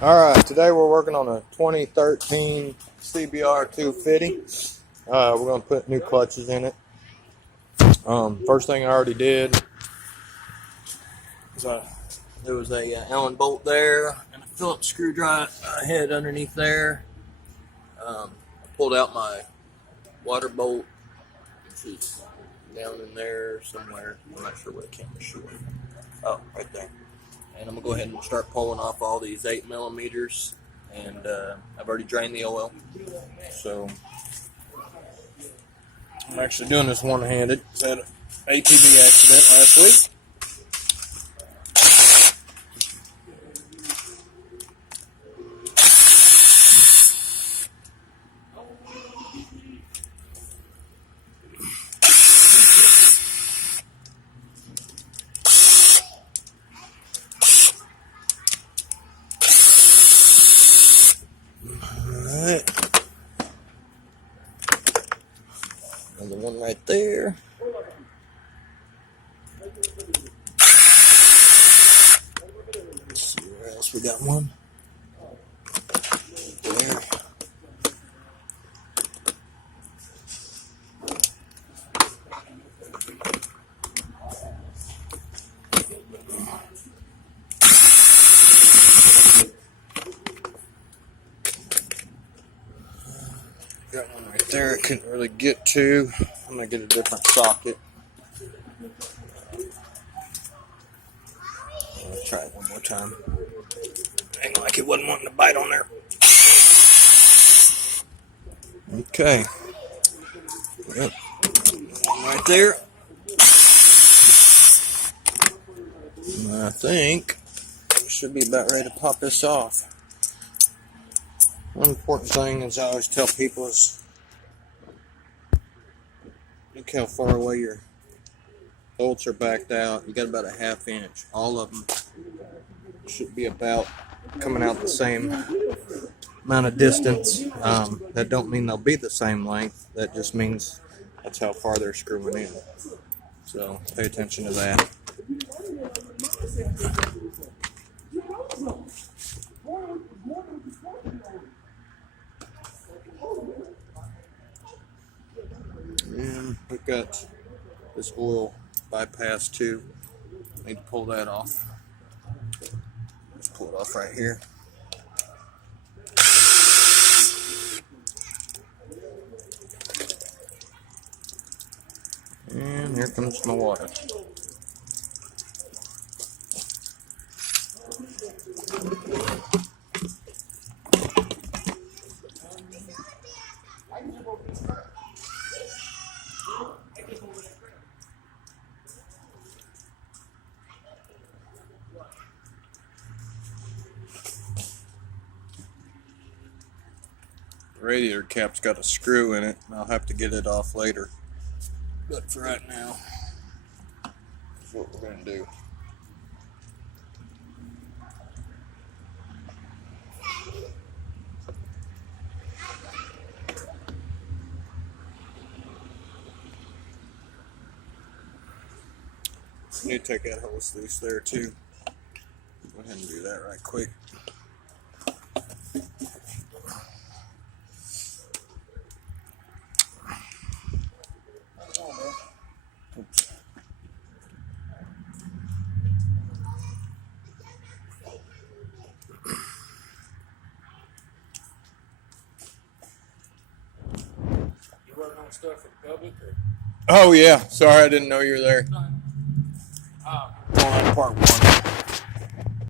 Alright, today we're working on a 2013 Cbr250. We're going to put new clutches in it. First thing I already did was there was a Allen bolt there and a Phillips screwdriver head underneath there. I pulled out my water bolt, which is down in there somewhere. I'm not sure where the camera's showing. Oh, right there. And I'm going to go ahead and start pulling off all these 8 millimeters. And I've already drained the oil. So I'm actually doing this one-handed. I had an ATV accident last week. Another one right there. Let's see where else we got one. There. Got one right there I couldn't really get to. I'm going to get a different socket. I'll try it one more time. Ain't like it wasn't wanting to bite on there. Okay. Yep. One right there. And I think we should be about ready to pop this off. One important thing, as I always tell people, is look how far away your bolts are backed out. You got about a 1/2 inch. All of them should be about coming out the same amount of distance. That don't mean they'll be the same length. That just means that's how far they're screwing in. So pay attention to that. And we've got this oil bypass too. Need to pull that off. Just pull it off right here. And here comes my water. The radiator cap's got a screw in it, and I'll have to get it off later. But for right now, that's what we're going to do. I need to take that hose loose there too. Go ahead and do that right quick. Oops. You working on stuff for the public? Or? Oh yeah, sorry I didn't know you were there. Oh. Going on part 1.